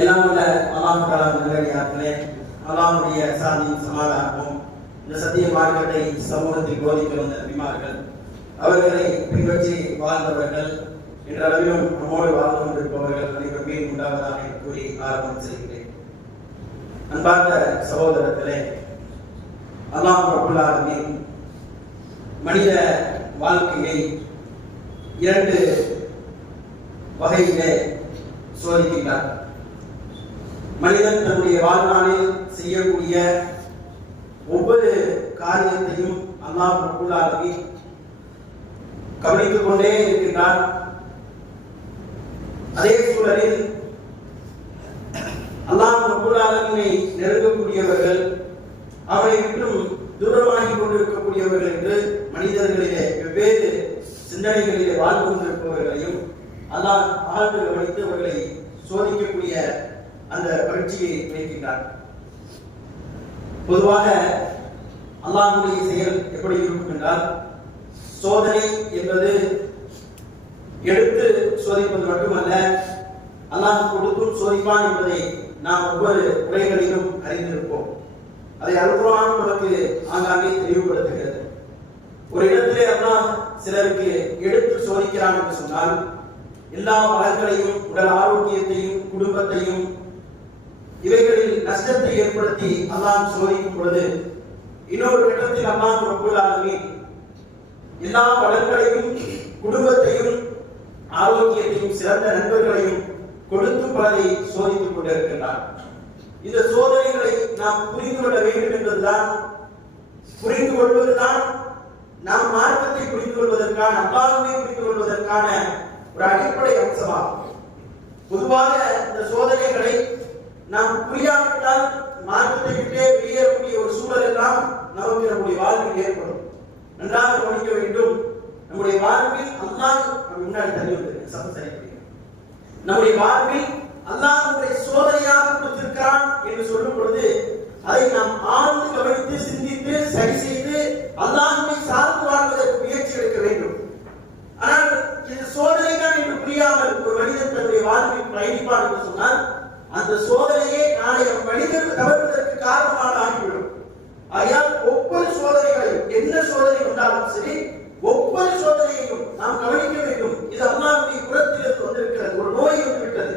எல்லாம் உள்ள அல்லாஹ் தஆலா நல்லடியார்களே, அல்லாஹ்வுடைய சாந்தியும் சமாதானமும் இந்த சத்திய மார்க்கத்தை சமூகத்தில் போதிக்க வந்த நபிமார்கள், அவர்களை பின்பற்றி வாழ்ந்தவர்கள், இன்றளவிலும் நம்மோடு வாழ்ந்து கொண்டிருப்பவர்கள் அனைவருமே உண்டாவதாக கூறி ஆரம்பம் செய்கிறேன். அன்பார்ந்த சகோதரர்களே, அல்லாஹ் ரப்பல் ஆலமீன் மனித வாழ்க்கையை இரண்டு வகையிலே சோதிக்கிறார். மனிதன் தன்னுடைய வாழ்நாளில் செய்யக்கூடிய ஒவ்வொரு காரியத்தையும் அல்லாஹ் ரப்பல் ஆலமீன் கவனித்துக் கொண்டே இருக்கின்றார். அதே சூழலில் அல்லாஹ் ரப்பல் ஆலமீனை நெருங்கக்கூடியவர்கள், அவரை விட்டும் தூரமாகி கொண்டிருக்கக்கூடியவர்கள் என்று மனிதர்களிலே வெவ்வேறு சிந்தனைகளிலே வாழ்ந்து கொண்டிருப்பவர்களையும் அல்லாஹ் ஆழ்ந்து கவனித்து அவர்களை சோதிக்கக்கூடிய அந்த பயிற்சியை வைக்கின்றார். பொதுவாக அல்லாஹ்வுடைய செயல் எப்படி இருக்கும் என்றால், சோதனை என்பது எடுத்து சோதிப்பது மட்டுமல்ல, அல்லாஹ் கொடுத்தும் சோதிப்பான் என்பதை நாம் ஒவ்வொரு உரைகளிலும் அறிந்திருப்போம். அதை அல்குர்ஆன் நமக்கு ஆங்காங்கே தெளிவுபடுத்துகிறது. ஒரு இடத்திலே அல்லாஹ் சிலருக்கு எடுத்து சோதிக்கிறான் என்று சொன்னால், எல்லா வளங்களையும், உடல் ஆரோக்கியத்தையும், குடும்பத்தையும், இவைகளில் நஷ்டத்தை ஏற்படுத்தி அல்லாஹ் சோதிக்கும் பொழுது, இன்னொரு இடத்தில் அல்லாஹ் ரப்பல் ஆலமீன் எல்லா வளங்களையும், குடும்பத்தையும், ஆரோக்கியத்தையும், சிறந்த நண்பர்களையும் கொடுத்து பலரை சோதித்துக் கொண்டிருக்கின்றார். இந்த சோதனைகளை நாம் புரிந்து கொள்ள வேண்டும் என்பதுதான், புரிந்து கொள்வதுதான் நாம் மார்க்கத்தை புரிந்து கொள்வதற்கான, அல்லாஹ்வை புரிந்து கொள்வதற்கான ஒரு அடிப்படை அம்சமாகும். பொதுவாக இந்த சோதனைகளை நாம் புரியாவிட்டால் மார்க்கத்தை விட்டே வெளியேறக்கூடிய ஒரு சூழல் எல்லாம் நமக்கு நம்முடைய வாழ்வில் ஏற்படும். நன்றாக கவனிக்க வேண்டும். நம்முடைய வாழ்வில் அல்லாஹ் முன்னாடி தள்ளி வந்திருக்க சமசரிக்கிறேன். நம்முடைய வாழ்வில் அல்லாஹ் நம்முடைய சோதனையாக கொடுத்திருக்கிறான் என்று சொல்லும் பொழுது, அதை நாம் ஆழ்ந்து கவனித்து சிந்தித்து சரி செய்து அல்லாஹ்வை சார்ந்து வாழ்வதற்கு முயற்சி எடுக்க வேண்டும். ஆனால் இது சோதனை தான் என்று புரியாமல் ஒரு மனிதன் தன்னுடைய வாழ்வில் பயணிப்பார் என்று சொன்னால், அந்த சோதனையே நாளைய மனிதன் தவறுவதற்கு காரணமாக ஆகிவிடும். ஆகையால் ஒவ்வொரு சோதனைகளையும், என்ன சோதனை வந்தாலும் சரி, ஒவ்வொரு சோதனையையும் நாம் கவனிக்க வேண்டும். இது அல்லாஹ்வுடைய புறத்திலிருந்து வந்திருக்கிறது. ஒரு நோய் வந்துவிட்டது,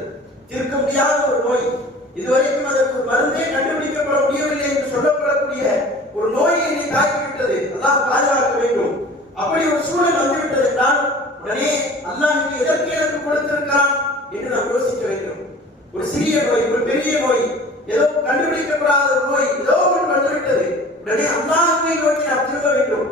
தீர்க்க முடியாத ஒரு நோய், இதுவரைக்கும் அதற்கு ஒரு மருந்தே கண்டுபிடிக்கப்பட முடியவில்லை என்று சொல்லப்படக்கூடிய ஒரு நோயை என்னை தாக்கிவிட்டது, அல்லாஹ் பாதுகாக்க வேண்டும். அப்படி ஒரு சூழல் வந்துவிட்டது என்றால், உடனே அல்லாஹ் எதற்கு எனக்கு கொடுத்திருக்கிறான் என்று நாம் யோசிக்க வேண்டும். ஒரு சிறிய நோய், ஒரு பெரிய நோய், ஏதோ கண்டுபிடிக்கப்படாத ஒரு நோய், ஏதோ ஒன்று வந்துவிட்டது, உடனே அல்லாஹ்வை நோக்கி நாம் திரும்ப வேண்டும்.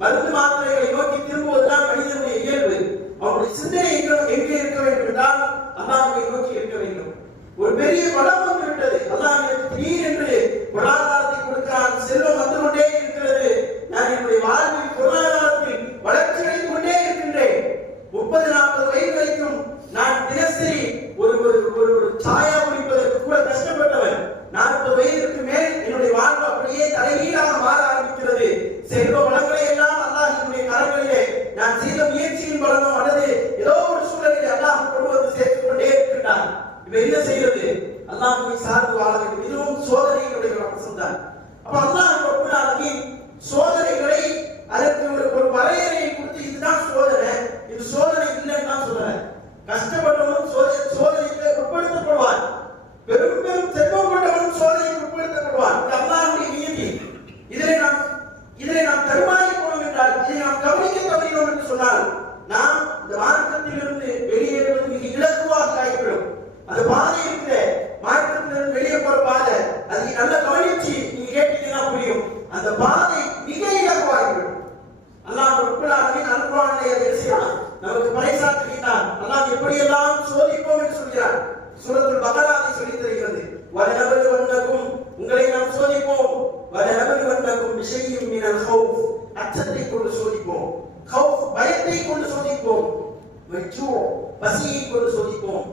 மருந்து மாத்திரைகளை நோக்கி திரும்புவதுதான் மனிதனுடைய இயல்பு. அவருடைய சிந்தனை எங்கே இருக்க வேண்டும் என்றால் அல்லாஹ்வை நோக்கி இருக்க வேண்டும். ஒரு பெரிய பலம் வந்து விட்டது, அல்லாஹ் எனக்கு திடீரென்று பொருளாதாரத்தை கொடுக்கிறான், செல்வம் வந்து கொண்டே இருக்கிறது, நான் என்னுடைய வாழ்வில் பொருளாதாரத்தில் வளர்ச்சி அடைந்து கொண்டே இருக்கின்றேன். 30-40 வயது வரைக்கும் நான் தினசரி ஒரு சாயா குடிப்பதற்கு கூட கஷ்டப்பட்டவன். 40 வயதுக்கு மேல் என்னுடைய வாழ்வு அப்படியே தலைகீழாக மாற ஆரம்பிக்கிறது. செல்வ வளங்களை எல்லாம் அல்லாஹ் என்னுடைய கரங்களிலே நான் செய்த முயற்சியின் பலனோ அல்லது ஏதோ ஒரு சூழலில் அல்லாஹ் கொண்டு வந்து சேர்த்துக் கொண்டே இருக்கின்றான். இப்ப என்ன செய்வது? அல்லாஹ்வை சார்ந்து வாழ வேண்டும். இதுவும் சோதனையினுடைய ஒரு அம்சம்தான். அப்ப அல்லாஹ் ரப்பல் ஆலமீன் சோதனைகளை அதற்கு ஒரு வரையறையை கொடுத்து, இதுதான் சோதனை, இது சோதனை இல்லைன்னு தான் சொல்றேன். கஷ்டப்பட்டவனும் சோதனைக்கு உட்படுத்தப்படுவான், பெரும் பெரும் செல்வம் கொண்டவனும் சோதனைக்கு உட்படுத்தப்படுவான். இது அல்லாஹ்வுடைய நியதி. இதிலே நாம் தருமாறி போனோம் என்றால், இதை நாம் கவனிக்க தவறினோம் என்று சொன்னால், நாம் இந்த மார்க்கத்திலிருந்து வெளியேறுவது மிக இலகுவாக ஆகிவிடும். அந்த பாதை இருக்கிற மார்க்கத்திலிருந்து வெளியே போற பாதை, அது நல்ல கவனிச்சு நீங்க கேட்டீங்கன்னா புரியும். அந்த பாதை மிக இலகுவாகிவிடும். அல்லாஹ் ரப்பல் ஆலமீன் அல்குர்ஆனிலே அதை செய்கிறான், நமக்கு பறைசாற்றுகிறான். அல்லாஹ் எப்படியெல்லாம் சோதிப்போம் என்று சொல்கிறார். சூரத்துல் பக்ரா அதை சொல்லித் தருகிறது. வலனபலுவன்னகும், உங்களை நாம் சோதிப்போம். வலனபலுவன்னகும் பிஷைஇம் மினல் ஹௌஃப், அச்சத்தை கொண்டு சோதிப்போம். ஹௌஃப், பயத்தை கொண்டு சோதிப்போம். வஜூ, பசியை கொண்டு சோதிப்போம்.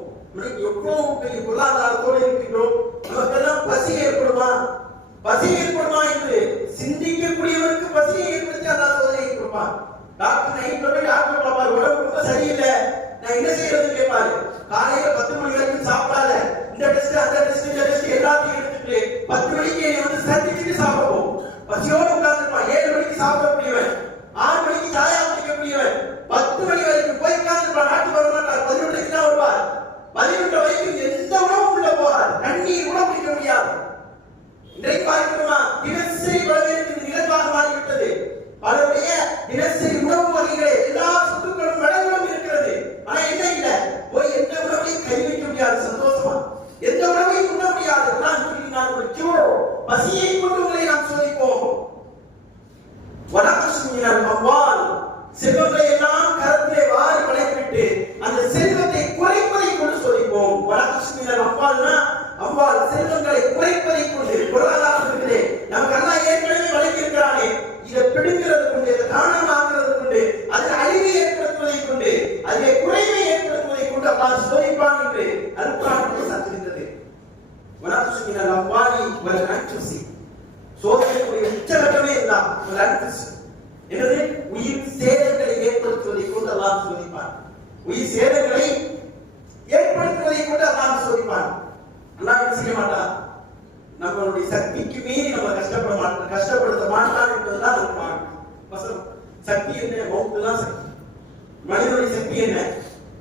எவ்வளவு பெரிய பொருளாதாரத்தோடு இருக்கின்றோம், நமக்கெல்லாம் பசி ஏற்படுமா? பசி ஏற்படுமா என்று சிந்திக்கக்கூடியவருக்கு பசியை ஏற்படுத்தி அல்லாஹ் சோதனையை கொடுப்பான். டாக்டர் நைட்ல போய் டாக்டர் பாப்பாரு, உடம்பு ரொம்ப சரியில்லை, நான் என்ன செய்யறதுன்னு கேட்பாரு. காலையில 10 மணி வரைக்கும் சாப்பிடாத, இந்த டெஸ்ட் பசியை கொண்டு உங்களை நாம் சோதிப்போம். வனகசுமினால் அவ்வால் செல்வங்களை எல்லாம் கரத்திலே வாரி வளைத்துவிட்டு அந்த செல்வத்தை குறைப்பதை கொண்டு சோதிப்போம். வனகசுமினால் அவ்வால்னா அவ்வால் செல்வங்களை குறைப்பதை கொண்டு பொருளாதாரம் இருக்குது நமக்கு எல்லாம் ஏற்கனவே வழங்கி இருக்கிறானே இதை பிடுங்கிறது கொண்டு இதை தானமாக்குறது கொண்டு அதில் அழிவை ஏற்படுத்துவதை கொண்டு அதிலே குறைவை ஏற்படுத்துவதை கொண்டு அல்லாஹ் சோதிப்பான் என்று அல்குர்ஆன் சாற்றுகின்றது. வனகசுமினால் அவ்வாலி வல் அன்ஃபுஸி சோதனைக்குரிய உச்சகட்டமே இதுதான். என்னது உயிர் சேதங்களை ஏற்படுத்துவதை கொண்டு அல்லாஹ் சோதிப்பான். உயிர் சேதங்களை ஏற்படுத்துவதை கொண்டு அல்லாஹ் சோதிப்பான். அல்லாஹ் என்ன செய்ய மாட்டான், நம்மளுடைய சக்திக்கு மீறி நம்ம கஷ்டப்படுத்த மாட்டான் என்பதுதான் வசனம். சக்தி என்ன? மௌத்து தான் சக்தி. மனிதனுடைய சக்தி என்ன?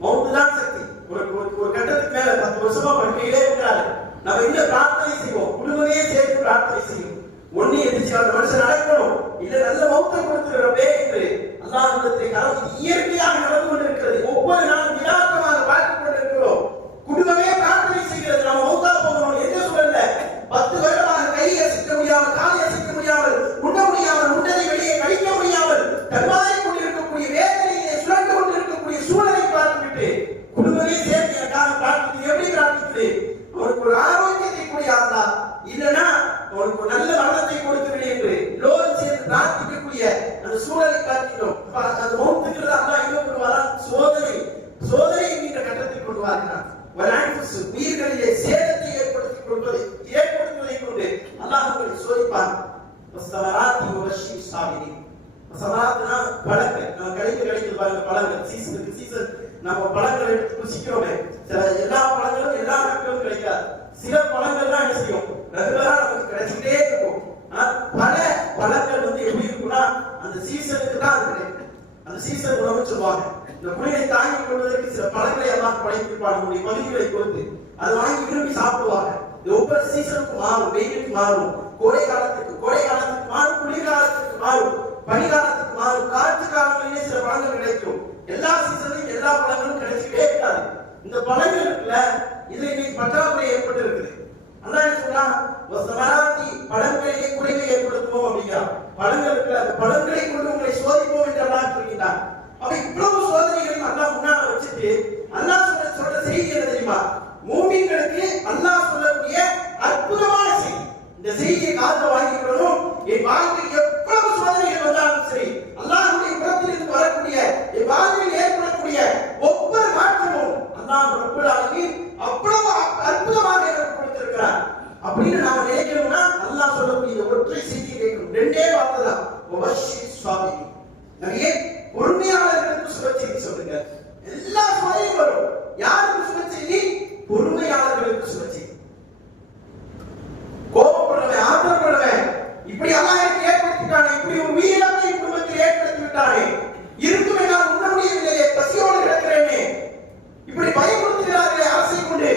மௌத்து தான் சக்தி. ஒரு கட்டத்துக்கு மேல 10 வருஷமா படுக்கையிலே இருக்கிறாரு, நம்ம இன்னும் பிரார்த்தனை செய்வோம், குடும்பமே சேர்த்து பிரார்த்தனை செய்யும். ஒண்ணு எதிர்த்து அந்த மனுஷன் நடக்கணும், இல்ல நல்ல மௌத்தை கொடுத்துக்கிறோமே என்று அல்லாஹ்விடத்திலே கரம் இயற்கையாக நடந்து கொண்டிருக்கிறது. ஒவ்வொரு நாளும் விடாக்கமாக பார்த்துக் கொண்டிருக்கிறோம். குடும்பமே பிரார்த்தனை செய்கிறது, நம்ம மௌத்தா போகணும். எந்த சூழல்ல 10 வருடமாக கையை அசைக்க முடியாமல், காலை அசைக்க முடியாமல், உண்ண முடியாமல், உண்டதை வெளியே கழிக்க முடியாமல் தன்மாறி கொண்டிருக்கக்கூடிய வேதனையை சுழண்டு கொண்டிருக்கக்கூடிய சூழலை பார்த்துவிட்டு குடும்பமே சேர்த்து எனக்காக பிரார்த்தித்து எப்படி பிரார்த்தித்து அவருக்கு ஒரு ஆரோக்கியத்தை கூடியாதா இல்லைன்னா அவருக்கு ஒரு நல்ல மரணத்தை கொடுத்து விடு என்று எல்லோரும் சேர்ந்து பிரார்த்திக்கக்கூடிய அந்த சூழலை பார்க்கிறோம். அந்த மௌத்துக்கிறது அல்லாஹ் எங்க கொண்டு வரான்? சோதனை என்கிற கட்டத்தில் கொண்டு வருகிறான். உயிர்களிலே சேதத்தை ஏற்படுத்துவதை கொண்டு அல்லாஹ் உங்களை சோதிப்பான். சமராத்னா பழங்கள், நம்ம கிடைக்குது பாருங்க, பழங்கள் சீசனுக்கு சீசன் நம்ம பழங்களை எடுத்து குசிக்கிறோமே, சில எல்லா பழங்களும் எல்லா நாட்களும் கிடைக்காது. சில பழங்கள் தான் என்ன செய்யும், ரெகுலரா நமக்கு கிடைச்சிட்டே இருக்கும். பல பழங்கள் எப்படி இருக்கும்னா அந்த சீசனுக்கு தான் அது கிடைக்கும். அந்த சீசன் உணவு சொல்லுவாங்க. இந்த குளிரை தாங்கிக் கொள்வதற்கு சில பழங்களை எல்லாம் படைத்திருப்பாங்க நம்முடைய பகுதிகளை பொறுத்து. அதை வாங்கி விரும்பி சாப்பிடுவாங்க. இது ஒவ்வொரு சீசனுக்கு மாறும். வெயிலுக்கு மாறும், கோடை காலத்துக்கு மாறும், குளிர்காலத்துக்கு மாறும், பனிகாலத்துக்கு மாறும், காற்று காலங்களிலே சில பழங்கள் கிடைக்கும். எல்லா சீசன்லையும் எல்லா பழங்களும் கிடைச்சிட்டே இருக்காது. இந்த பழங்கள் இருக்குல்ல, இதுல இன்னைக்கு பற்றாக்குறை ஏற்பட்டு இருக்குது. அல்லாஹ் என்ன சொல்றான்? வஸமராத்தி பழங்களிலே குறைவை ஏற்படுத்துவோம் அப்படிங்கிறான். பழங்கள் இருக்குல்ல, அந்த பழங்களை கொண்டு உங்களை சோதிப்போம் என்று அல்லாஹ் சொல்கிறான். அப்ப இவ்வளவு சோதனைகளையும் அல்லாஹ் முன்னால வச்சுட்டு அல்லாஹ் சொல்ற செய்தி என்ன தெரியுமா? மூமின்களுக்கு அல்லாஹ் சொல்லக்கூடிய அற்புதமான செய்தி. இந்த செய்தியை காதுல வாங்கிக்கணும். என் வாழ்க்கையில் எவ்வளவு சோதனைகள் வந்தாலும் சரி, அல்லாஹ்வுடைய புறத்திலிருந்து வரக்கூடிய என் வாழ்வில் ஏற்படக்கூடிய ஒவ்வொரு மாற்றமும் அல்லாஹ் ரப்பல் ஆலமீன் அவ்வளவு அற்புதமாக எனக்கு கொடுத்திருக்கிறார் அப்படின்னு நாம நினைக்கணும்னா அல்லாஹ் சொல்லக்கூடிய ஒற்றை செய்தியை கேட்கணும். ரெண்டே வார்த்தை தான், வபஷிர் ஸாபிரீன். நபியே, பொறுமையாளர்களுக்கு சுபச்செய்தி சொல்லுங்க. எல்லா சோதனையும் வரும். யாருக்கு சுபச்செய்தி? பொறுமையாளர்களுக்கு சுபச்செய்தி. கோபப்படுறவன், ஆத்திரப்படுறவன், இப்படி அல்லாஹ் எனக்கு ஏற்படுத்திட்டானே, இப்படி ஒரு உயிரிழப்பை குடும்பத்தில் ஏற்படுத்தி விட்டானே, இருக்குமே நான் உண்ண முடியவில்லையே, பசியோடு கிடக்கிறேனே, இப்படி பயமுறுத்துகிறார்களே அரசை கொண்டு,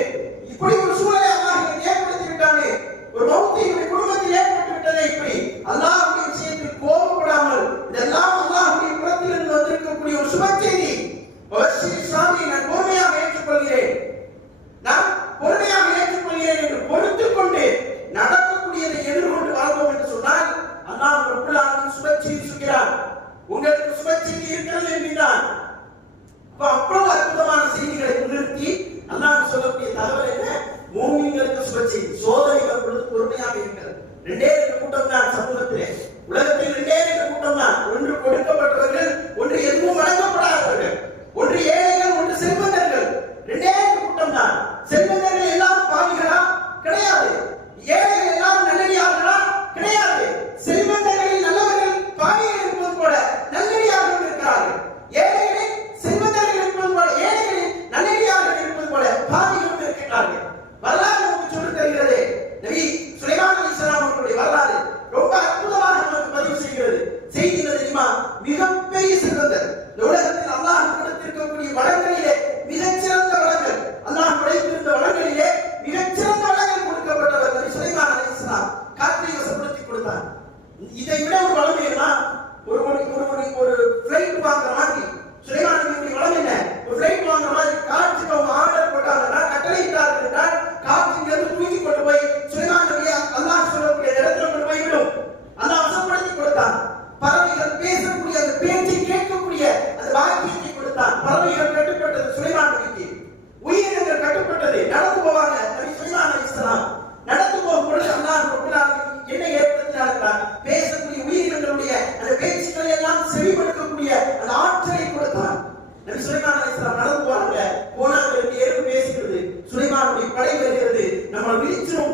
இப்படி ஒரு சூழலை அல்லாஹ் எனக்கு ஏற்படுத்தி விட்டானே, ஒரு மௌத்தை என்னுடைய குடும்பத்தில் ஏற்பட்டு விட்டதே, இப்படி அல்லாஹ்வுடைய விஷயத்தில் கோபப்படாமல் இதெல்லாம் அல்லாஹ்வுடைய புறத்திலிருந்து வந்திருக்கக்கூடிய ஒரு சுபச்செய்தி. நான் பொறுமையாக ஏற்றுக்கொள்கிறேன், நான் பொறுமையாக ஏற்றுக்கொள்கிறேன் என்று பொறுத்துக் கொண்டு நடக்கக்கூடியதை எதிர்கொண்டு வாழ்வோம் என்று சொன்னால் அல்லாஹ் ரப்பல் ஆலமீன் சுபச்செய்தி சொல்கிறார். உங்களுக்கு சுபச்செய்தி இருக்கிறது என்கிறான். அவ்வளவு அற்புதமான செய்திகளை முன்னிறுத்தி அல்லாஹ் சொல்லக்கூடிய தகவல் என்ன? மூமின்களுக்கு சுபச்செய்தி. சோதனைகள் பொழுது பொறுமையாக இருக்கிறது. 2 கூட்டம் தான் சமூகத்திலே, உலகத்தில் 2 கூட்டம் தான். ஒன்று கொடுக்கப்பட்டவர்கள், ஒன்று எதுவும் வழங்கப்படாதவர்கள், ஒன்று ஏழைகள், ஒன்று செல்வந்தர்கள். 2 கூட்டம் தான். செல்வந்தர்கள் எல்லாரும் பாவிகளா? கிடையாது. ஏழைகள் எல்லாரும் நல்லடியார்களா? கிடையாது. செல்வந்தர்களில் நல்லவர்கள் பாவிகள் இருப்பது போல நல்லடியார்கள் இருக்கிறார்கள். ஏழைகளில் செல்வந்தர்கள் இருப்பது போல, ஏழைகளில் நல்லடியார்கள் இருப்பது போல பாவிகளும் இருக்கிறார்கள். வரலாறு நமக்கு சொல்லித் தருகிறது. நபி சுலைமான் அலைஹிஸ்ஸலாம் அவர்களுடைய வரலாறு ரொம்ப அற்புதமாக நமக்கு பதிவு செய்கிறது. செய்தி என்ன தெரியுமா?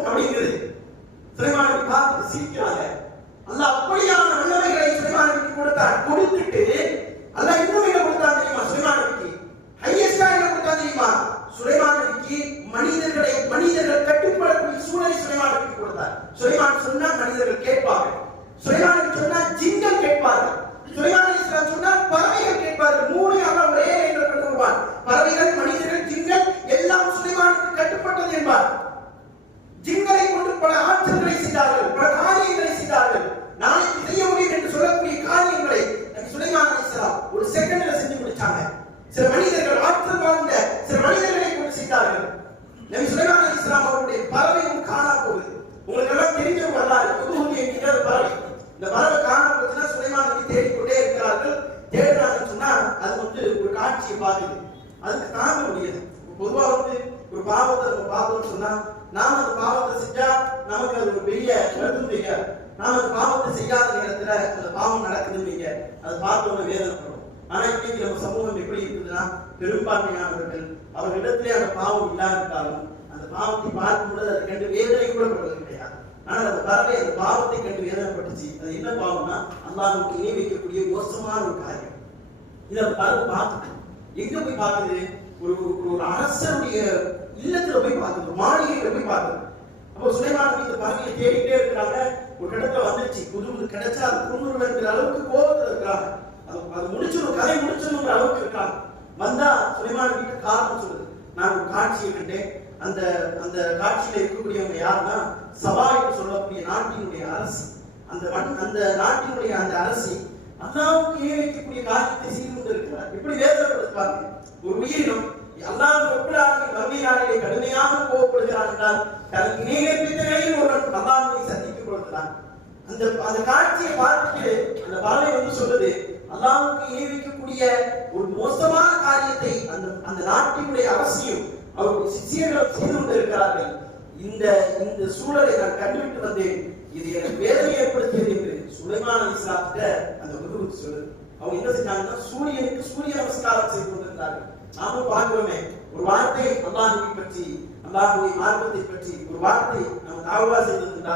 அப்படிங்கிறது. சுலைமானை பார்த்து சிரிக்கிறாங்க. அல்லாஹ் அப்படியான வல்லமைகளை சுலைமானுக்கு கொடுத்தார். கொடுத்துட்டு அல்லாஹ் இன்னும் என்ன கொடுத்தான் தெரியுமா? சுலைமானுக்கு ஹையஸ்டா என்ன கொடுத்தான் தெரியுமா? சுலைமானுக்கு மனிதர்கள் கட்டுப்படக்கூடிய சூழலை சுலைமானுக்கு கொடுத்தார். சுலைமான் சொன்னா மனிதர்கள் கேட்பார்கள். சுலைமானுக்கு சொன்னா ஜின்கள் கேட்பார்கள். சுலைமான் அலைஹிஸ்ஸலாம் சொன்னால் பறவைகள் கேட்பார்கள். மூணு அல்லாஹ் ஒரே என்று கொண்டு வருவான். பறவைகள், மனிதர்கள், ஜின்கள் எல்லாம் சுலைமானுக்கு கட்டுப்பட்டது என்பார். ஜின்களை கொண்டு பல ஆற்றல்களை செய்தார்கள், பல காரியங்களை செய்தார்கள். நாளைக்கு செய்ய முடியும் என்று சொல்லக்கூடிய காரியங்களை சுலைமான் அலைஹிஸ்ஸலாம் ஒரு செகண்ட்ல செஞ்சு முடிச்சாங்க. சில மனிதர்கள் ஆற்றல் வாழ்ந்த சில மனிதர்களை கொண்டு செய்தார்கள். நபி சுலைமான் அலைஹிஸ்ஸலாம் அவருடைய பறவையும் காணா போகுது. உங்களுக்கு எல்லாம் தெரிஞ்ச வரலாறு. என்கிற பறவை, இந்த பறவை காணா போச்சுன்னா சுலைமான் நபி தேடிக்கொண்டே இருக்கிறார்கள். தேடுறாங்கன்னு சொன்னா அது ஒரு காட்சியை பார்க்குது. அதுக்கு தாங்க முடியாது. பொதுவா ஒரு பாவத்தை நம்ம பார்த்தோம்னு சொன்னா நாம அந்த பாவத்தை செஞ்சா நமக்கு அது ஒரு பெரிய வருத்தம் தெரியாது. நாம அந்த பாவத்தை செய்யாத நேரத்துல அந்த பாவம் நடக்குதுன்னு அதை பார்த்தோம்னா வேதனைப்படும். ஆனா இன்னைக்கு நம்ம சமூகம் எப்படி இருக்குதுன்னா, பெரும்பான்மையானவர்கள் அவர்களிடத்திலே அந்த பாவம் இல்லாவிட்டாலும் அந்த பாவத்தை பார்க்கும்போது அதை கண்டு வேதனை கூட படுவது கிடையாது. ஆனால் அந்த பறவை அந்த பாவத்தை கண்டு வேதனைப்பட்டுச்சு. அது என்ன பாவம்னா அல்லாஹ்வுக்கு இணை வைக்கக்கூடிய மோசமான ஒரு காரியம். இதை அந்த பறவை பார்த்துட்டு எங்க போய் பார்க்குது? ஒரு அரசருடைய இல்லத்துல போய் பார்க்குது, மாளிகையில போய் பார்க்குது. அப்போ சுலைமான் நபி இந்த பறவையை தேடிட்டே இருக்கிறாங்க. ஒரு இடத்துல வந்துருச்சு. புது கிடைச்சா அது குறுநூறு இருக்கிற அளவுக்கு கோபத்துல இருக்கிறாங்க. அது முடிச்சிடும், கதை முடிச்சிடும் அளவுக்கு இருக்காங்க. வந்தா சுலைமான் நபி காரணம் சொல்லுது. நான் ஒரு காட்சியை கண்டேன். அந்த அந்த காட்சியில இருக்கக்கூடியவங்க யாருன்னா சபா என்று சொல்லக்கூடிய நாட்டினுடைய அரசி. அந்த நாட்டினுடைய அந்த அரசி அல்லாஹ்வுக்கு இணை வைக்கக்கூடிய காரியத்தை செய்து கொண்டு இருக்கிறார். எப்படி வேதனைப்படுத்துவாங்க? ஒரு உயிரினம் அல்லாஹ் ரப்பல் ஆலமீன் மறுமையிலே கடுமையாக கோபப்படுகிறார் என்றால் தனக்கு இணை வைத்த நிலையில் ஒருவன் அல்லாஹ்வை சந்தித்துக் கொள்கிறான். அந்த காட்சியை பார்த்துட்டு அந்த பறவை சொல்லுது, அல்லாஹ்வுக்கு இணை வைக்கக்கூடிய ஒரு மோசமான காரியத்தை அந்த நாட்டினுடைய அரசியும் அவருடைய சிஷ்யர்களும் செய்து கொண்டிருக்கிறார்கள். இந்த சூழலை நான் கண்டுவிட்டு வந்தேன். இது எனக்கு வேதனை ஏற்படுத்தியது என்று சுலைமான் அலைஹிஸ்ஸலாத்துக்கு அந்த குரு சொல்லுது. அவங்க என்ன செஞ்சாங்கன்னா சூரியனுக்கு சூரிய நமஸ்காரம் செய்து கொண்டிருந்தார்கள். நாமும் பார்க்கிறோமே, ஒரு வார்த்தை அல்லாஹ்வை பற்றி, அல்லாஹ்வுடைய மார்க்கத்தை பற்றி ஒரு வார்த்தை நம்ம தாவா செய்திருந்தா,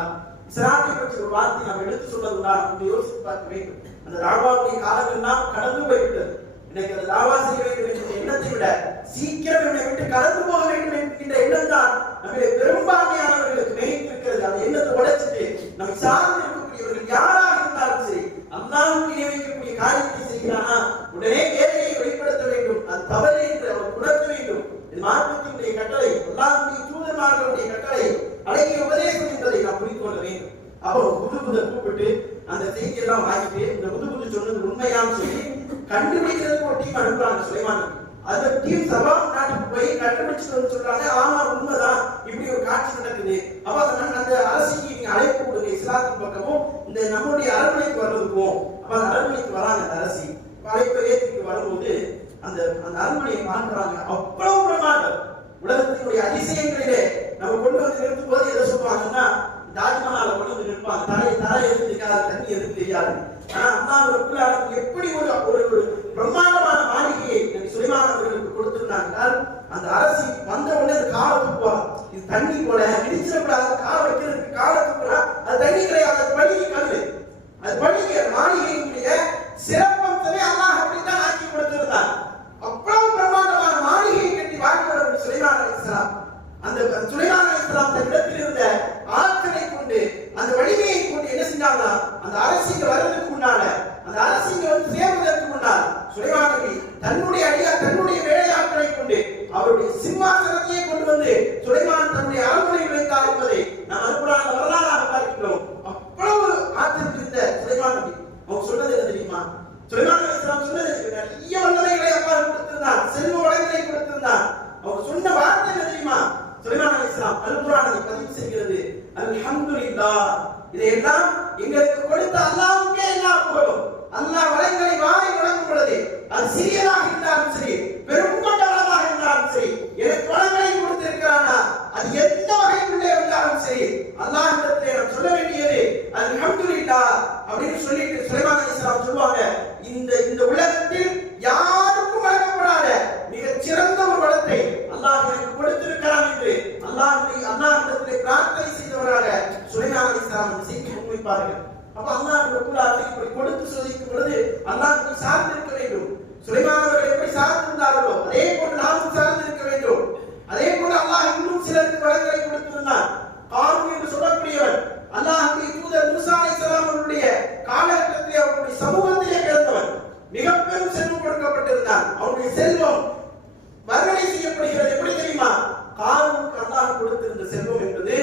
இஸ்லாத்தை பற்றி ஒரு வார்த்தை நாம் எடுத்து சொல்வதுண்டா என்று யோசித்து பார்க்க வேண்டும். அந்த தாவாவுடைய காலம் எல்லாம் கடந்து போய்விட்டது. எனக்கு அந்த தாவா செய்ய வேண்டும் என்ற எண்ணத்தை விட சீக்கிரம் என்னை விட்டு கடந்து போக வேண்டும் என்கின்ற எண்ணம் தான் நம்முடைய பெரும்பான்மையானவர்களுக்கு நினைத்திருக்கிறது. அந்த எண்ணத்தை உடைச்சிட்டு நம்மை சார்ந்து இருக்கக்கூடியவர்கள் யாராக இருந்தாலும் சரி, அல்லாஹ்வுக்கு இணை வைக்கக்கூடிய காரியத்தை செய்கிறானா உடனே வேதனையை வெளிப்படுத்த வேண்டும். அது தவறு என்று அவர் உணர்த்த வேண்டும். இது மார்க்கத்தினுடைய கட்டளை, அல்லாஹ்வுடைய தூதர்மார்களுடைய கட்டளை, அழகிய உபதேசம் என்பதை நாம் புரிந்து கொள்ள வேண்டும். அப்போ புது கூப்பிட்டு அந்த செய்தியெல்லாம் வாங்கிட்டு இந்த புது சொன்னது உண்மையான்னு சொல்லி கண்டுபிடிக்கிறதுக்கு ஒரு டீம் அனுப்புறாங்க சுலைமான் நபி. அந்த டீம் சபா நாட்டுக்கு போய் கண்டுபிடிச்சு சொல்றாங்க, ஆமா உண்மைதான், இப்படி ஒரு காட்சி நடக்குது. அப்ப அந்த அரசிக்கு நீங்க அழைப்பு கொடுங்க, இஸ்லாத்தின் பக்கமும் இந்த நம்மளுடைய அரண்மனைக்கு வர்றதுக்கும். அப்ப அந்த அரண்மனைக்கு வராங்க. அந்த அரசி அழைப்பை ஏற்றிட்டு வரும்போது அந்த அரண்மனையை பார்க்கிறாங்க. அவ்வளவு பிரமாண்டம். உலகத்தினுடைய அதிசயங்களிலே நம்ம கொண்டு வந்து நிறுத்தும் போது எதை சொல்லுவாங்கன்னா, தாஜ்மஹாலை கொண்டு வந்து நிற்பாங்க. தரை எதுவும் தெரியாது, தண்ணி எதுவும் தெரியாது. ஆனா அல்லாஹ் ரப்பல் ஆலமீன் எப்படி ஒரு பிரம்மாண்டமான மாளிகையை சுலைமான் அவர்களுக்கு கொடுத்திருந்தார்கள். அந்த அரசி வந்த உடனே அந்த காலை தூக்குவா. இது தண்ணி போல இடிச்சிடக்கூடாது, காலை வைக்கிறதுக்கு காலை தூக்குறா. அது தண்ணி கிடையாது, அது பழிக்கு கல்லு. அது பழிக்கு மாளிகையினுடைய சிறப்பம்சமே அல்லாஹ் அப்படித்தான் ஆக்கி கொடுத்திருந்தார். அவ்வளவு பிரம்மாண்டமான மாளிகையை கட்டி வாழ்ந்தவர் சுலைமான் அலைஹிஸ்ஸலாம். அந்த சுலைமான் அலைஹிஸ்ஸலாம் இடத்தில் இருந்த ஆற்றலை கொண்டு, அந்த வலிமையை கொண்டு என்ன செஞ்சாங்க? அந்த அரசிங்க வர்றதுக்கு முன்னால, அந்த அரசிங்க சேர்வதற்கு முன்னால் சுலைமான் நபி தன்னுடைய வேலையாட்களை கொண்டு அவருடைய சிம்மாசனத்தையே கொண்டு வந்து சுலைமான் தன்னுடைய அரண்மனையில் வைத்தார் என்பதை நாம் அல்குர்ஆன் வரலாறாக பார்க்கிறோம். அவ்வளவு ஆற்றல் இருந்த சுலைமான் நபி அவங்க சொன்னது என்ன தெரியுமா? சுலைமான் அலைஹிஸ்ஸலாம் சொன்னது நிறைய வல்லமைகளை அல்லாஹ் கொடுத்திருந்தார், செல்வ வளங்களை கொடுத்திருந்தார். அவங்க சொன்ன வார்த்தை என்ன தெரியுமா? சுலைமான் அலைஹிஸ்ஸலாம் அல்குர்ஆனை பதிவு செய்கிறது, அல்ஹம்துலில்லாஹ், இதையெல்லாம் எங்களுக்கு கொடுத்த அல்லாஹ்வுக்கே எல்லா புகழும். அல்லாஹ் வளங்களை வாரி வழங்கும் பொழுது அது சிறியதாக இருந்தாலும் சரி, பெருங்கொண்டளவாக இருந்தாலும் சரி, எனக்கு வளங்களை கொடுத்திருக்கிறானா அது எந்த வகையிலே இருந்தாலும் சரி, அல்லாஹ்விடத்திலே நாம் சொல்ல வேண்டியது அல்ஹம்துலில்லாஹ் அப்படின்னு சொல்லிட்டு சுலைமான் அலைஹிஸ்ஸலாம் சொல்லுவாங்க, இந்த உலகத்தில் யாருக்கும் வழங்கப்படாத மிகச் சிறந்த ஒரு வளத்தை அல்லாஹ் எனக்கு கொடுத்திருக்கிறான் என்று அல்லாஹ்விடத்திலே பிரார்த்தனை சொன்னவராக சுலைமான் அலைஹிஸ்ஸலாம் செய்தி முன்வைப்பார்கள். அப்ப அல்லாஹ் ரப்பல் ஆலமீன் இப்படி கொடுத்து சோதிக்கும் பொழுது அல்லாஹ்வை சார்ந்து இருக்க வேண்டும். சுலைமான் அவர்கள் எப்படி சார்ந்திருந்தார்களோ அதே போல் நாமும் சார்ந்து இருக்க வேண்டும். அதே போல அல்லாஹ் இன்னும் சிலருக்கு வளங்களை கொடுத்திருந்தான். காரூன் என்று சொல்லக்கூடியவர் அல்லாஹ்வுடைய தூதர் மூசா அலைஹிஸ்ஸலாம் அவருடைய காலகட்டத்திலே அவருடைய சமூகத்திலே பிறந்தவர். மிக பெரும் செல்வம் கொடுக்கப்பட்டிருந்தான். அவருடைய செல்வம் வர்ணனை செய்யப்படுகிறது. எப்படி தெரியுமா? காரூனுக்கு அல்லாஹ் கொடுத்திருந்த செல்வம் என்பது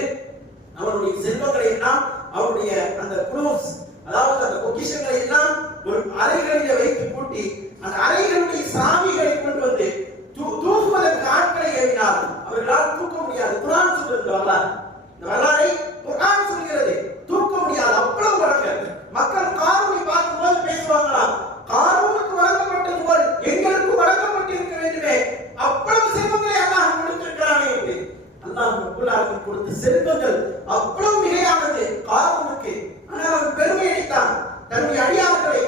அவருடைய செல்வங்களை எல்லாம் அவருடைய அந்த குனூஸ், அதாவது அந்த பொக்கிஷங்களை எல்லாம் ஒரு அறைகளிலே வைத்து பூட்டி அந்த அறைகளுடைய சாவிகளை கொண்டு வந்து தூக்குவதற்கு ஆட்களை ஏவினார்கள். அவர்களால் தூக்க முடியாது. குர்ஆன் சொல்கிறது வரலாறு. இந்த வரலாறை குர்ஆன் சொல்கிறது. தூக்க முடியாது. அவ்வளவு வழங்கல். மக்கள் காரூனை பார்க்கும்போது பேசுவாங்களாம், காரூனுக்கு வழங்கப்பட்டது போல் எங்களுக்கு வழங்கப்பட்டிருக்க வேண்டுமே, அவ்வளவு செல்வங்களை அல்லாஹ் கொடுத்திருக்கிறானே என்று. அல்லாஹ் ரப்பல் ஆலமீன் கொடுத்த செல்வங்கள் அவ்வளவு மிகையானது காரூனுக்கு. ஆனால் அவன் பெருமை அடித்தான். தன்னுடைய அடியார்களை,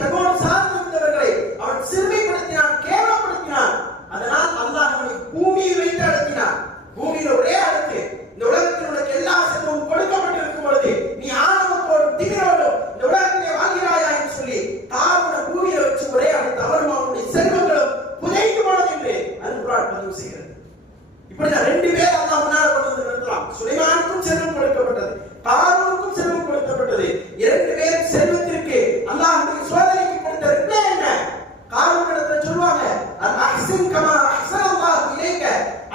தன்னோடு சார்ந்திருந்தவர்களை அவன் சிறுமைப்படுத்தினான், கேவலப்படுத்தினான். அதனால் அல்லாஹ் அவனை பூமியில் வைத்து அடக்கினான். பூமியில் ஒரே அடக்கு. இந்த உலகத்தில் உனக்கு எல்லா செல்வமும் கொடுக்கப்பட்டிருக்கும் பொழுது நீ ஆணவத்தோடும் திமிரோடும் இந்த உலகத்திலே வாழ்கிறாயா என்று சொல்லி காரூனை பூமியில வச்சு ஒரே அடைத்து அவரும் அவனுடைய செல்வங்களும் புதைந்து போனது என்று அல் குர்ஆன் பதிவு செய்கிறது. இப்படிதான் ரெண்டு பேர் அல்லாஹ் முன்னால் கொண்டு வந்து நிறுத்தலாம். சுலைமானுக்கும் செல்வம் கொடுக்கப்பட்டது, காரூனுக்கும் செல்வம் கொடுக்கப்பட்டது. இரண்டு பேரும் செல்வத்திற்கு அல்லாஹ்வுடைய சோதனைக்கு கொடுத்த ரிப்ளை என்ன? காரூன் இடத்துல சொல்வாங்க, அஹ்ஸின் கமா அஹ்ஸனல்லாஹு இலைக,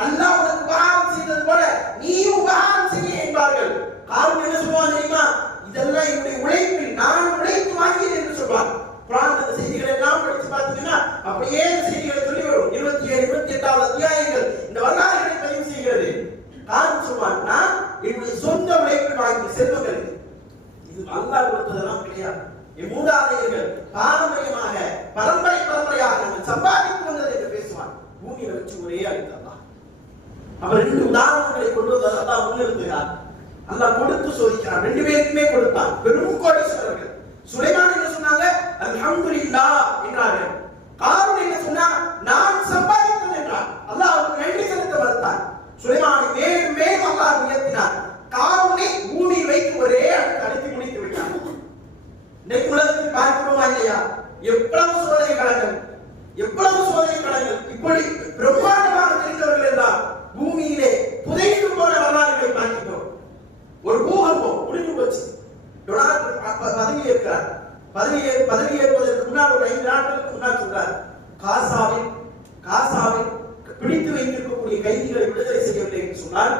அல்லாஹ் உனக்கு உபகாரம் செய்தது போல நீயும் உபகாரம் செய்ய என்பார்கள். காரூன் என்ன சொல்வான் தெரியுமா? இதெல்லாம் என்னுடைய உழைப்பில் நான் உழைத்து வாங்கியது என்று சொல்வான். குர்ஆன் அந்த செய்திகளை எல்லாம் படிச்சு பார்த்தீங்கன்னா அப்படியே செய்திகளை சொல்லி வரும். 27 28வது அத்தியாயங்கள் இந்த வரலாறுகளை பதிவு செய்கிறது. காரூன் சொல்வான், நான் என்னுடைய சொந்த உழைப்பில் வாங்கிய செல்வங்கள் இது அல்லாஹ் கொடுத்ததெல்லாம் கிடையாது. என் மூதாதையர்கள் பாரம்பரியமாக பரம்பரையாக நாங்கள் சம்பாதித்து வந்தது என்று பேசுவான். பூமியை வச்சு ஒரே அளித்தான். அவர் ரெண்டு உதாரணங்களை கொண்டு வந்து அல்லாஹ் முன்னிறுத்துகிறார். அல்லாஹ் கொடுத்து சோதிக்கிறான். ரெண்டு பேருக்குமே கொடுத்தான். பெரும் கோடீஸ்வரர்கள். சுலைமான் என்ன சொன்னாங்க? அல்ஹம்துலில்லாஹ் என்றார்கள். காரூன் என்ன சொன்னா? நான் சம்பாதித்தேன் என்றார். அல்லாஹ் அவருக்கு நன்றி செலுத்த மறுத்தான். சுலைமானை மேலும் மேலும் அல்லாஹ் உயர்த்தினார். காரூனை பூமியில் வைத்து ஒரே அழுத்தி முடித்து விட்டார். இன்னைக்கு உலகத்தில் பார்க்கிறோமா இல்லையா? எவ்வளவு சோதனை களங்கள், எவ்வளவு சோதனை களங்கள். இப்படி பிரம்மாண்டமாக தெரிந்தவர்கள் எல்லாம் பூமியிலே புதைந்து போன வரலாறுகளை பார்க்கிறோம். ஒரு பூகம்பம் முடிஞ்சு போச்சு. டொனால்ட் பதவி ஏற்கிறார். பதவி ஏற்பதற்கு முன்னால் ஒரு 5 நாட்களுக்கு முன்னால் சொல்றார், காசாவில் பிடித்து வைத்திருக்கக்கூடிய கைதிகளை விடுதலை செய்யவில்லை என்று சொன்னால்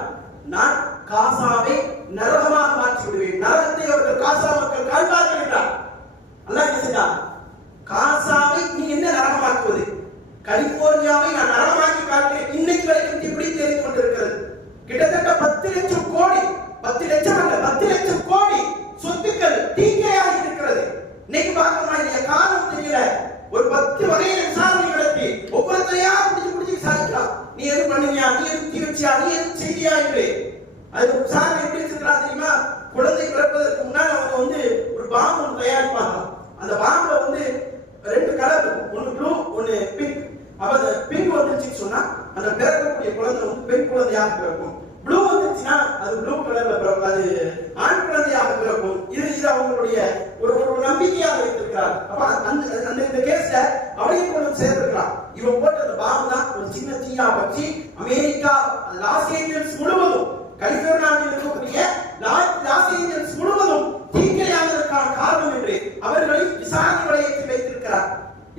நான் காசாவை நரகமாக மாற்றி விடுவேன். நரகத்தை அவர்கள் காசா மக்கள் காண்பார்கள் என்றார். அல்லாஹ் என்ன செய்தார்? காசாவை நீ என்ன நரகமாக்குவது? கலிபோர்னியாவை நான் நரகமாக்கி காட்டுகிறேன். இன்னைக்கு வரைக்கும் பிடித்து எரிந்து கொண்டிருக்கிறது. கிட்டத்தட்ட 10 லட்சம் கோடி, 10 லட்சம் அல்ல 10 லட்சம் கோடி சொத்துக்கள் தீக்கையாக இருக்கிறது. இன்னைக்கு பார்க்கணுமா இல்லையா? காரணம் தெரியல. ஒரு 10 வகையில விசாரணை நடத்தி ஒவ்வொருத்தரையா பிடிச்சு விசாரிக்கலாம். நீ எது பண்ணியா, நீ எது தீ வச்சியா, நீ எது செய்தியா என்று. அது விசாரணை எப்படி இருக்கிறான் தெரியுமா? குழந்தை பிறப்பதற்கு முன்னால் அவங்க வந்து ஒரு பாம்பு ஒன்று தயாரிப்பாங்க. அந்த பாம்புல வந்து 2 கலர் இருக்கும். ஒன்னு ப்ளூ, ஒன்னு பிங்க். அப்ப அந்த பிங்க் வந்துச்சுன்னு சொன்னா அந்த பிறக்கக்கூடிய குழந்தை வந்து பெண் குழந்தையாக பிறக்கும். ப்ளூ வந்துச்சுன்னா அது ப்ளூ கலர்ல பிறக்கும், அது ஆண் குழந்தையாக பிறக்கும். இது அவங்களுடைய ஒரு நம்பிக்கையாக வைத்திருக்கிறார். அப்ப அந்த இந்த கேஸ்ல அவளையும் கொண்டு சேர்த்திருக்கிறான். இவன் போட்ட அந்த பாம்பு தான் ஒரு சின்ன தீயா வச்சு அமெரிக்கா லாஸ் ஏஞ்சல்ஸ் முழுவதும், கலிபோர்னியாவில் இருக்கக்கூடிய லாஸ் ஏஞ்சல்ஸ் முழுவதும் தீக்கிரையானதற்கான காரணம் என்று அவர்களை விசாரணை வளையத்தில் வைத்திருக்கிறார்.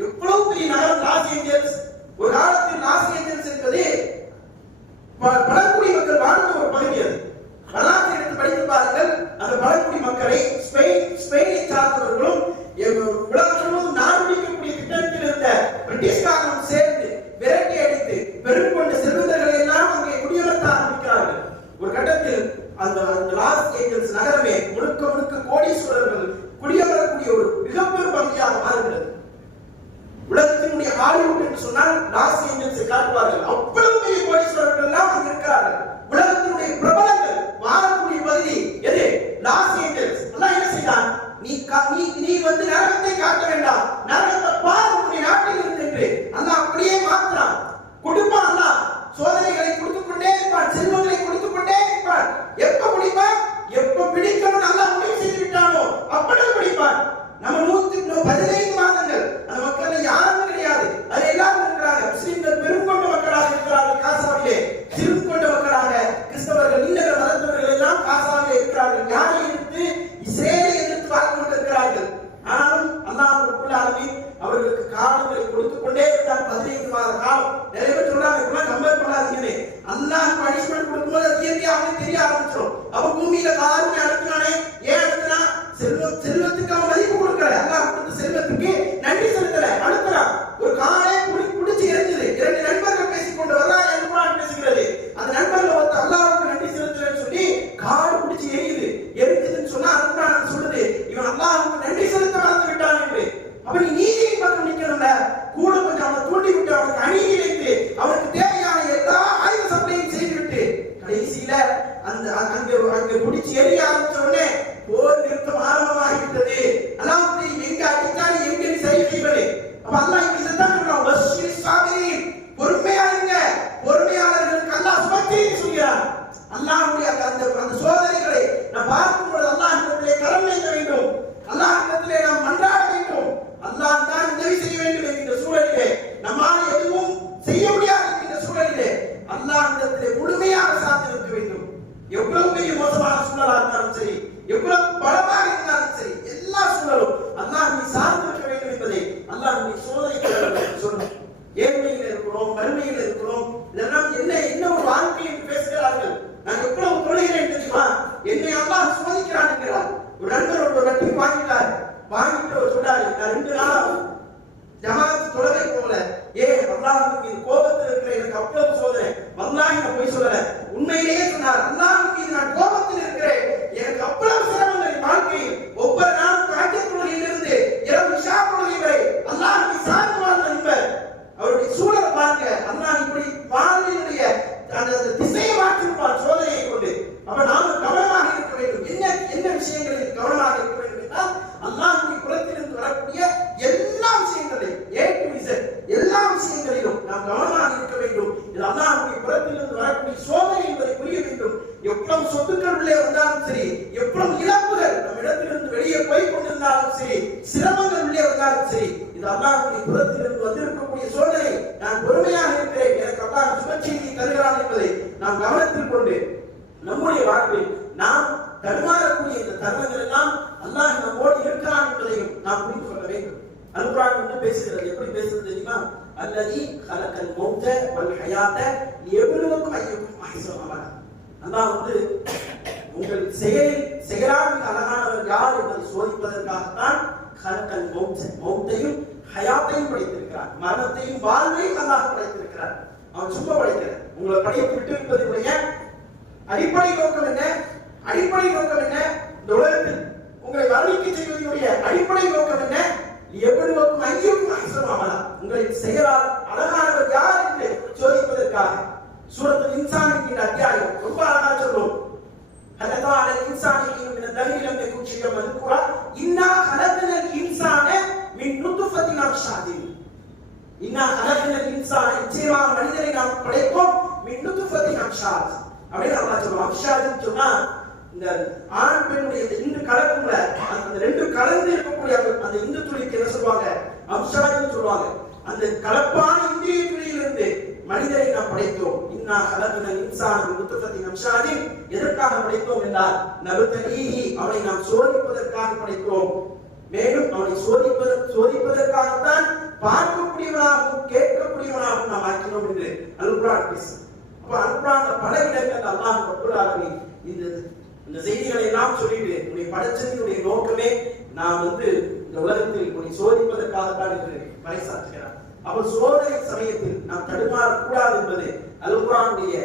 எவ்வளவு பெரிய நகரம் லாஸ் ஏஞ்சல்ஸ்! ஒரு காலத்தில் லாஸ் ஏஞ்சல்ஸ் என்பது பழங்குடி மக்கள் வாழ்ந்த ஒரு பகுதி. அது வரலாற்றை எடுத்து படித்து பாருங்கள். அந்த பழங்குடி மக்களை ஸ்பெயினை சார்ந்தவர்களும் உலகம் முழுவதும் நாடுபிடிக்கக்கூடிய திட்டத்தில் இருந்த பிரிட்டிஷ்காரனும் சேர்ந்து விரட்டி அடித்து பெருங்கொண்ட செல்வந்தர்களை எல்லாம் அங்கே குடியமர்த்த ஆரம்பிக்கிறார்கள். ஒரு கட்டத்தில் அந்த லாஸ் ஏஞ்சல்ஸ் நகரமே முழுக்க கோடீஸ்வரர்கள் குடியமரக்கூடிய ஒரு மிகப்பெரும் பகுதியாக மாறுகிறது. உலகத்தினுடைய ஹாலிவுட் என்று சொன்னால் லாஸ் ஏஞ்சல்ஸை காட்டுவார்கள். அவ்வளவு பெரிய கோடீஸ்வரர்கள் எல்லாம் அங்கு இருக்கிறார்கள். உலகத்தினுடைய பிரபலங்கள் வாழக்கூடிய பகுதி எது? Los Angeles. அல்லாஹ் என்ன செய்தான்? நீ வந்து நரகத்தை காட்ட வேண்டாம், நரகத்தை பார் உன்னுடைய நாட்டில் இருந்து என்று அல்லாஹ் அப்படியே மாற்றுறான். கொடுப்பான். அல்லாஹ் சோதனைகளை கொடுத்துக் கொண்டே இருப்பான், செல்வங்களை கொடுத்துக் கொண்டே இருப்பான். எப்ப முடிப்பான்? அந்த அங்கே குடிச்சு எரிய ஆரம்பிச்ச உடனே போர் நிறுத்தம் ஆரம்பமாகிவிட்டது. அல்லாஹ் எங்க அடித்தாரு எங்க சரி செய்வது. அப்ப அல்லாஹ் இதைத்தான் சொல்றான், வஸ்ஸிர் சாபிரீன், பொறுமையாளங்க, பொறுமையாளர்களுக்கு அல்லாஹ் சுபச்செய்தி சொல்கிறான். அல்லாஹ்வுடைய அந்த சோதனைகளை நாம் பார்க்கும்போது அல்லாஹ்விடத்திலே கரம் வைக்க வேண்டும், அல்லாஹ்விடத்திலே நாம் மன்றாட வேண்டும், அல்லாஹ் தான் உதவி செய்ய வேண்டும் என்கிற சூழலிலே, நம்மால் எதுவும் செய்ய முடியாது என்கிற சூழலிலே அல்லாஹ்விடத்திலே முழுமையாக சார்ந்து இருக்க வேண்டும். எவ்வளவு பெரிய மோசமான சூழலாக இருந்தாலும் சரி, எவ்வளவு பலமாக இருந்தாலும் சரி, எல்லா சூழலும் அல்லாஹ்வை சார்ந்து இருக்க வேண்டும் என்பதை அல்லாஹ்வுடைய சோதனை சொல்லும். ஏழ்மையில் இருக்கிறோம், வறுமையில் இருக்கிறோம், இதெல்லாம் என்ன ஒரு வாழ்க்கை என்று பேசுகிறார்கள். நான் எவ்வளவு தொழுகிறேன் தெரியுமா, என்னை அல்லாஹ் சோதிக்கிறான் என்கிறார். ஒரு நண்பர் ஒரு வட்டி வாங்கிட்டு அவர் சொல்றாரு, நான் 2 நாள் ஜமாத் தொழுகை போல, அல்லாஹ்வுக்கு மீது கோபத்தில் இருக்கிற எனக்கு அவ்வளவு சோதனை, வல்லாஹி நான் போய் சொல்லல, உண்மையிலேயே சொன்னார், அல்லாஹ்வுக்கு மீது நான் கோபத்தில் இருக்கிறேன், எனக்கு அவ்வளவு சிரமங்கள் வாழ்க்கையில். ஒவ்வொரு நாளும் தஹஜ்ஜுத் தொழுகையிலிருந்து இரவு இஷா தொழுகை வரை அல்லாஹ்வை சார்ந்து வாழ்ந்த நண்பர். அவருடைய சூழலை பாருங்க, அல்லாஹ் இப்படி வாழ்வினுடைய அந்த திசையை மாற்றிருப்பான் சோதனையை கொண்டு. அப்ப நாம கவனமாக இருக்க வேண்டும். என்ன விஷயங்களில் கவனமாக இருக்க வேண்டும் என்றால், அல்லாஹ்வுடைய புறத்திலிருந்து வரக்கூடிய எல்லா விஷயங்களையும், A to Z எல்லா விஷயங்களிலும் நாம் கவனமாக இருக்க வேண்டும். இது அல்லாஹ்வுடைய புறத்திலிருந்து வரக்கூடிய சோதனை என்பதை புரிய வேண்டும். எவ்வளவு சொத்துக்கள் உள்ளே வந்தாலும் சரி, எவ்வளவு இழப்புகள் நம் இடத்திலிருந்து வெளியே போய் கொண்டிருந்தாலும் சரி, சிரமங்கள் உள்ளே வந்தாலும் சரி, இது அல்லாஹ்வுடைய புறத்திலிருந்து வந்திருக்கக்கூடிய சோதனை. நான் பொறுமையாக இருக்கிறேன், எனக்கு அல்லாஹ் சுபச்செய்தியை தருகிறான் என்பதை நாம் கவனத்தில் கொண்டு நம்முடைய வாழ்வில் நாம் தடுமாறக்கூடிய இந்த தருணங்கள் எல்லாம் அல்லாஹ் நம்மோடு இருக்கிறான் என்பதையும் நாம் புரிந்து கொள்ள வேண்டும். அல்-குர்ஆன் வந்து பேசுகிறது, எப்படி பேசுறது தெரியுமா? அல்லதி خلقல் மௌத வல் ஹயாத லியப்லுவக்கும் அய்யுக்கும் அஹ்ஸனு அமலா. அல்லாஹ் வந்து உங்கள் செயலால் அழகானவர் யார் என்பதை சோதிப்பதற்காகத்தான் خلقல் மௌத, மௌத்தையும் ஹயாத்தையும் படைத்திருக்கிறார், மரணத்தையும் வாழ்வையும் அல்லாஹ் படைத்திருக்கிறார். அவன் சும்மா படைக்கிறார். உங்களை படைத்து விட்டிருப்பதனுடைய அடிப்படை நோக்கம் என்ன? அடிப்படை நோக்கம் என்ன? இந்த உலகத்தில் உங்களை வர்ணிக்க செய்வதனுடைய அடிப்படை நோக்கம் என்ன? எவ்வளவுக்கும் ஐயுக்கும் அஹ்ஸனு அமலா, உங்களின் செயலால் அழகானவர் யார் என்று சோதிப்பதற்காக. சூரத்துல் இன்சான் என்கிற அத்தியாயம் ரொம்ப அழகா சொல்லும். ஹலகா அலல் இன்சானி மின தஹ்ரி லம் யகுன் ஷைஅன் மذ்குரா இன்னா ஹலக்னல் இன்சான மின் நுத்ஃபத்தின் அம்ஷாதின். இன்னா ஹலக்னல் இன்சான, நிச்சயமாக மனிதனை நாம் படைத்தோம், மின் நுத்ஃபத்தின் அம்ஷாத். அப்படியே அல்லாஹ் சொல்றான். அம்ஷாத்னு சொன்னா இந்த ஆண் பெண்ணுடைய இந்த கலக்குள்ள அந்த 2 கலந்து இருக்கக்கூடிய அந்த இந்து துளிக்கு என்ன சொல்வாங்க? அம்ஷாத்னு சொல்வாங்க. அந்த கலப்பான இந்திய துளியிலிருந்து மனிதரை நாம் படைத்தோம். இன்னா ஹலக்னல் இன்சான மின் நுத்ஃபத்தின் அம்ஷாதின். எதற்காக படைத்தோம் என்றால் நபுதலீஹி, அவனை நாம் சோதிப்பதற்காக படைத்தோம். மேலும் அவனை சோதிப்பதற்காகத்தான் பார்க்கக்கூடியவனாகவும் கேட்கக்கூடியவனாகவும் நாம் ஆக்கினோம் என்று அல்-குர்ஆன் பேசுகிறது. அப்ப அல்-குர்ஆன்ல பல இடங்கள் அல்லாஹ் ரப்பல் ஆலமீன் இந்த செய்திகளை எல்லாம் சொல்லிட்டு உன்னை படைச்சதினுடைய நோக்கமே நான் வந்து இந்த உலகத்தில் உன்னை சோதிப்பதற்காகத்தான் என்று பறைசாற்றுகிறார். அப்ப சோதனை சமயத்தில் நாம் தடுமாறக்கூடாது என்பது அல்-குர்ஆனுடைய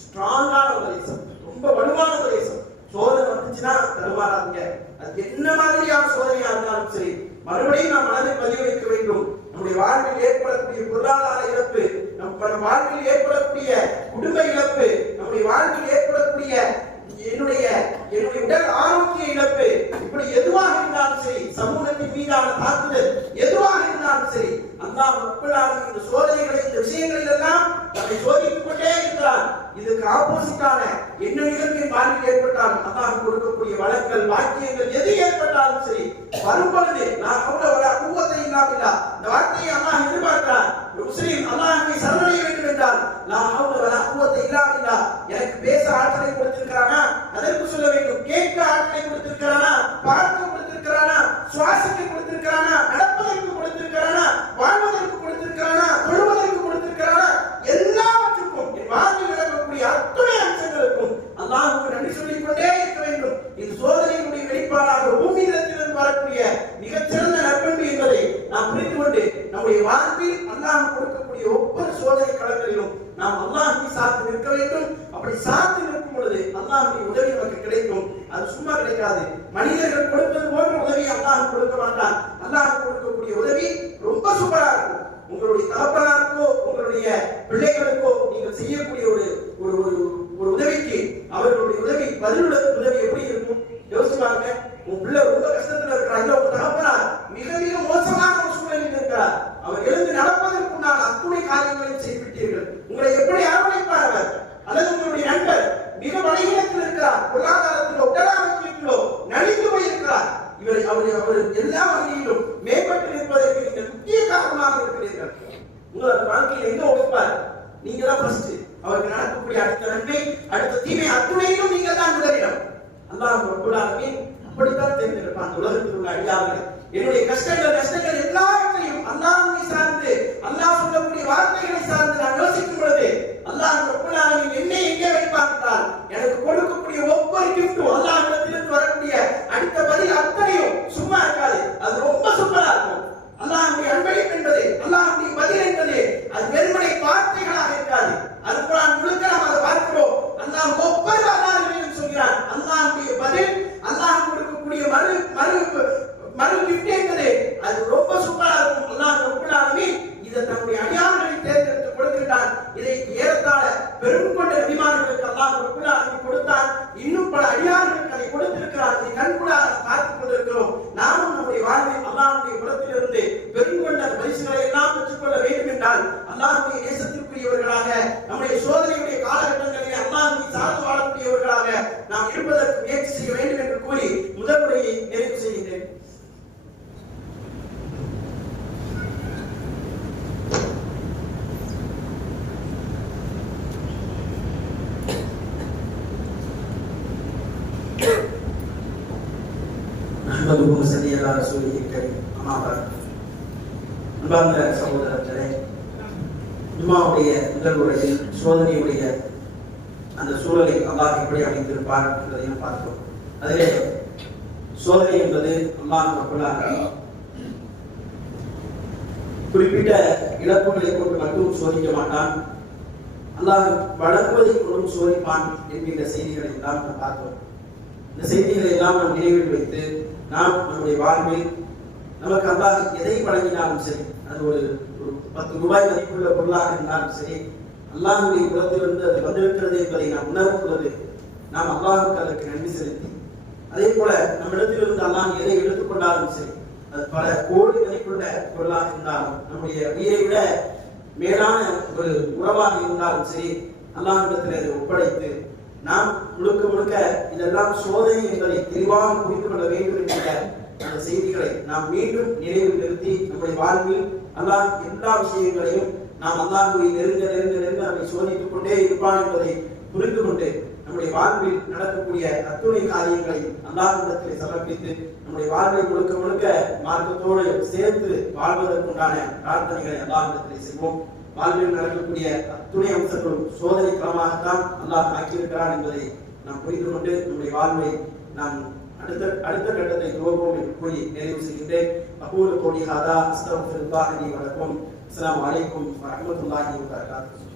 ஸ்ட்ராங்கான உபதேசம், ரொம்ப வலுவான உபதேசம். சோதனை வந்துச்சுன்னா தடுமாறாதீங்க. அது என்ன மாதிரியான சோதனையா இருந்தாலும் சரி, மறுபடியும் நாம் மனதில் பதிவு வைக்க வேண்டும். நம்முடைய வாழ்வில் ஏற்படக்கூடிய பொருளாதார இழப்பு, நம்ம வாழ்வில் ஏற்படக்கூடிய குடும்ப இழப்பு, நம்முடைய வாழ்வில் ஏற்படக்கூடிய என்னுடைய உடல் ஆரோக்கிய இழப்பு, இப்படி எதுவாக இருந்தாலும் சரி, சமூகத்தின் மீதான தாக்குதல் எதுவாக இருந்தாலும் சரி, அல்லாஹ் ரப்பல் ஆலமீன் இந்த சோதனைகளை, இந்த விஷயங்களில் எல்லாம் நம்மை சோதித்துக் கொண்டே இருக்கிறான். இதுக்கு ஆப்போசிட்டான என்ன நிகழ்வின் வாழ்வில் ஏற்பட்டாலும் அல்லாஹ் கொடுக்கக்கூடிய வளங்கள், வாக்கியங்கள் எது ஏற்பட்டாலும் சரி, வரும் பொழுது நான் கூவத்தை இல்லாமல்லா இந்த வார்த்தையை அல்லாஹ் எதிர்பார்க்கிறான். முஸ்லிம் அல்லாஹ்வை சரணடைய வேண்டும் என்றால் லா ஹவ்ல வலா குவத்த இல்லா பில்லாஹ். எனக்கு பேச ஆற்றலை கொடுத்திருக்கிறானா, அதற்கு சொல்ல வேண்டும். கேட்க ஆற்றலை கொடுத்திருக்கிறானா, பார்க்க கொடுத்திருக்கிறானா, சுவாசிக்க கொடுத்திருக்கிறானா, நடப்பதற்கு கொடுத்திருக்கிறானா, வாழ்வதற்கு கொடுத்திருக்கிறானா, தொழுவதற்கு கொடுத்திருக்கிறானா, எல்லாவற்றுக்கும் என் வாழ்வில் நடக்கக்கூடிய அத்தனை அம்சங்களுக்கும் அல்லாஹ்வுக்கு நன்றி சொல்லிக் கொண்டே இருக்க வேண்டும். இது சோதனையினுடைய வெளிப்பாடாக பூமியிடத்திலிருந்து வரக்கூடிய மிகச்சிறந்த நற்பண்பு என்பதை நாம் புரிந்து கொண்டு நம்முடைய வாழ்வில் அல்லாஹ் கொடுக்கக்கூடிய ஒவ்வொரு சோதனை களங்களிலும் நாம் அல்லாஹ்வை சார்ந்து நிற்க வேண்டும். அப்படி சார்ந்து நிற்கும் பொழுது அல்லாஹ்வுடைய உதவி நமக்கு கிடைக்கும். அது சும்மா கிடைக்காது. மனிதர்கள் கொடுப்பது போன்ற உதவி அல்லாஹ் கொடுக்க மாட்டான். அல்லாஹ் கொடுக்கக்கூடிய உதவி ரொம்ப சூப்பரா இருக்கும். உங்களுடைய தகப்பனாருக்கோ உங்களுடைய பிள்ளைகளுக்கோ நீங்கள் செய்யக்கூடிய ஒரு உதவிக்கு அவர்களுடைய உதவி பதில் உதவி எப்படி இருக்கும்? யோசிச்சு பாருங்க. உன் பிள்ளை ரொம்ப கஷ்டத்துல இருக்கிறார், இல்ல உங்க தகப்பனார் மிக மிக மோசமான ஒரு சூழலில் இருக்கிறார். அவர் எழுந்து நடப்பதற்குண்டான அத்துணை காரியங்களையும் செய்துவிட்டீர்கள். உங்களை எப்படி அரவணைப்பார் அவர்? அல்லது உங்களுடைய நண்பர் மிக பலகீனத்தில் இருக்கிறார், பொருளாதாரத்திலோ உடலாரோக்கியத்திலோ நலிந்து போயிருக்கிறார். அவர் எல்லா வகையிலும் மேம்பட்டு இருப்பதற்கு நீங்கள் முக்கிய காரணமாக இருக்கிறீர்கள். உங்களோட வாழ்க்கையில் எங்க ஒழிப்பார்? நீங்க தான் ஃபர்ஸ்ட். அவருக்கு நடக்கக்கூடிய அடுத்த நன்மை அடுத்த தீமை அத்துணையிலும் நீங்கள் தான் முதலிடம். அல்லாஹ் ரப்பல் ஆலமீன் அப்படித்தான் தேர்ந்தெடுப்பான் உலகத்தில் உள்ள அடியார்கள். என்னுடைய கஷ்டங்கள் நஷ்டங்கள் எல்லாவற்றையும் அல்லாஹ்வை சார்ந்து, அல்லாஹ் சொல்லக்கூடிய வார்த்தைகளை சார்ந்து நான் யோசிக்கும் பொழுது அல்லாஹ் ரப்பல் ஆலமீன் என்னை எங்கே வைப்பார் என்றால், எனக்கு கொடுக்கக்கூடிய ஒவ்வொரு கிஃப்டும் அல்லாஹ்விடத்திலிருந்து வரக்கூடிய அடுத்த பதில் அத்தனையும் சும்மா இருக்காது. அது ரொம்ப சூப்பரா இருக்கும். அல்லாஹ்வுடைய அன்பளிப்பு என்பது, அல்லாஹ்வுடைய பதில் என்பது அது வெறுமனை வார்த்தைகளாக இருக்காது. அது குர்ஆன் முழுக்க நாம் அதை பார்க்கிறோம். அல்லாஹ் ஒவ்வொரு அல்லாஹ்வையும் சொல்கிறான். அல்லாஹ்வுடைய பதில், அல்லாஹ் கொடுக்கக்கூடிய மறு கிஃப்ட் என்பது அது ரொம்ப சூப்பரா இருக்கும். அல்லாஹ் ரப்பல் ஆலமீன் இதை தன்னுடைய அடியார்களை தேர்ந்தெடுத்து கொடுக்கிறான். இதை ஏறத்தாழ பெரும் கொண்ட நபிமார்களுக்கு அல்லாஹ் ரப்பல் ஆலமீன் கொடுத்தான். இன்னும் பல அடியார்களுக்கு அதை கொடுத்திருக்கிறான். இதை கண்கூடாக பார்த்துக் கொண்டிருக்கிறோம். நாமும் நம்முடைய வாழ்வில் அல்லாஹ்வுடைய புறத்திலிருந்து பெருங்கொண்ட பரிசுகளை எல்லாம் பெற்றுக்கொள்ள வேண்டும் என்றால் அல்லாஹ்வுடைய நேசத்திற்குரியவர்களாக, நம்முடைய சோதனையுடைய காலகட்டங்களில் அல்லாஹ்வை சார்ந்து வாழக்கூடியவர்களாக நாம் இருப்பதற்கு முயற்சி செய்ய வேண்டும் என்று கூறி முதல் உரையை நிறைவு செய்கின்றேன். அன்பார்ந்த சகோதரர்களே, ஜும்மாவுடைய முதல் உரையில் சோதனையுடைய அந்த சூழலை அல்லாஹ் எப்படி அமைத்திருப்பார் என்பதையும் பார்த்தோம். அதிலே சோதனை என்பது அல்லாஹ் ரப்பல் ஆலமீன் குறிப்பிட்ட இழப்புகளை கொண்டு மட்டும் சோதிக்க மாட்டான், அல்லாஹ் வழங்குவதை கொண்டும் சோதிப்பான் என்கின்ற செய்திகளை எல்லாம் நாம் பார்த்தோம். இந்த செய்திகளை எல்லாம் நாம் நினைவில் வைத்து நாம் நம்முடைய வாழ்வில் நமக்கு அல்லாஹ் எதை வழங்கினாலும் சரி, அது ஒரு 10 ரூபாய் மதிப்புள்ள பொருளாக இருந்தாலும் சரி, அல்லாஹ்வுடைய புறத்திலிருந்து அது வந்திருக்கிறது என்பதை நாம் உணரும் பொழுது நாம் அல்லாஹ்வுக்கு அதற்கு நன்றி செலுத்தி, அதே போல நம்மிடத்திலிருந்து அல்லாஹ் எதை எடுத்துக்கொண்டாலும் சரி, அது பல கோடி மதிப்புள்ள பொருளாக இருந்தாலும், நம்முடைய உயிரை விட மேலான ஒரு உறவாக இருந்தாலும் சரி, அல்லாஹ்விடத்தில் அதை ஒப்படைத்து நாம் முழுக்க முழுக்க இதெல்லாம் சோதனை என்பதை தெளிவாக புரிந்து கொள்ள வேண்டும் என்கிற அந்த செய்திகளை நாம் மீண்டும் நினைவில் நிறுத்தி நம்முடைய வாழ்வில் அல்லாஹ் எல்லா விஷயங்களையும் நாம் அல்லாஹ்வை நெருங்க நெருங்க நெருங்க நம்மை சோதித்துக் கொண்டே இருப்பான் என்பதை புரிந்து கொண்டு நம்முடைய வாழ்வில் நடக்கக்கூடிய அத்துணை காரியங்களை அல்லாஹ்விடத்திலே சமர்ப்பித்து நம்முடைய வாழ்வை முழுக்க முழுக்க மார்க்கத்தோடு சேர்த்து வாழ்வதற்குண்டான பிரார்த்தனைகளை அல்லாஹ்விடத்திலே செய்வோம். வாழ்வில் நடக்கக்கூடிய அத்துணை அம்சங்களும் சோதனை களமாகத்தான் அல்லாஹ் ஆக்கியிருக்கிறான் என்பதை நாம் புரிந்து கொண்டு நம்முடைய வாழ்வை நாம் அடுத்த கட்டத்தை துவங்குவோம் என்று கூறி நிறைவு செய்கின்றேன். அகூலு கௌலி ஹாதா அஸ்தக்ஃபிருல்லாஹ் லி வ லக்கும். அஸ்ஸலாமு அலைக்கும் வ ரஹ்மத்துல்லாஹி வ பரகாத்துஹு.